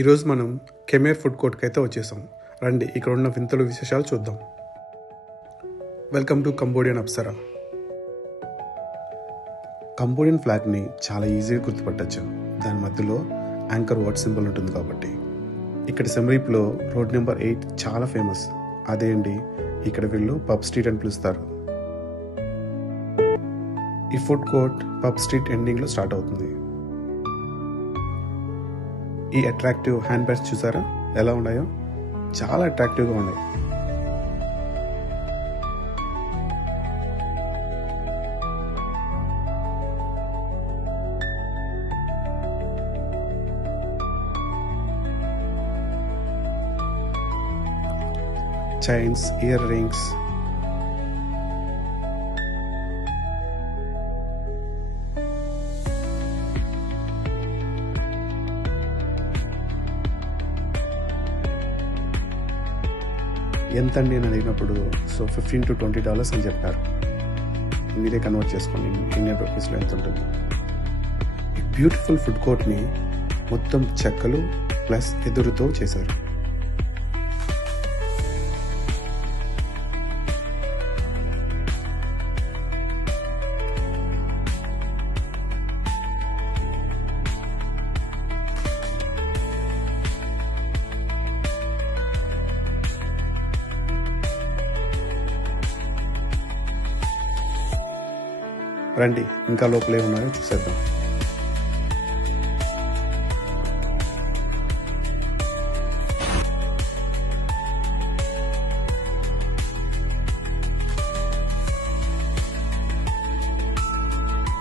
ఈరోజు మనం కెమేర్ ఫుడ్ కోర్ట్కి అయితే వచ్చేసాం. రండి ఇక్కడ ఉన్న వింతలు విశేషాలు చూద్దాం. Welcome to Cambodian Apsara. Cambodian ఫ్లాగ్ని చాలా ఈజీగా గుర్తుపట్టచ్చు. దాని మధ్యలో యాంకర్ వాట్ సింబల్ ఉంటుంది కాబట్టి. ఇక్కడ సెమరీప్లో రోడ్ నెంబర్ 8 చాలా ఫేమస్. అదే అండి, ఇక్కడ వీళ్ళు పబ్ స్ట్రీట్ అని పిలుస్తారు. ఈ ఫుడ్ కోర్ట్ పబ్ స్ట్రీట్ ఎండింగ్లో స్టార్ట్ అవుతుంది. ఈ అట్రాక్టివ్ హ్యాండ్ బ్యాగ్స్ చూసారా ఎలా ఉన్నాయో? చాలా అట్రాక్టివ్గా ఉన్నాయి. చైన్స్, ఇయర్ రింగ్స్, ఎంతండి అని అడిగినప్పుడు $15 to $20 అని చెప్పారు. మీరే కన్వర్ట్ చేసుకోండి ఇండియన్ రూపీస్లో ఎంత ఉంటుంది. ఈ బ్యూటిఫుల్ ఫుడ్ కోర్ట్ని మొత్తం చెక్కలు ప్లస్ ఎదురుతో చేశారు. రండి ఇంకా లోపలే ఉన్నాయో చూసేద్దాం.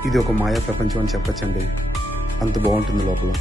ఇది ఒక మాయా ప్రపంచం అని చెప్పచ్చండి, అంత బాగుంటుంది లోపల.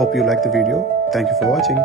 Hope you like the video. Thank you for watching.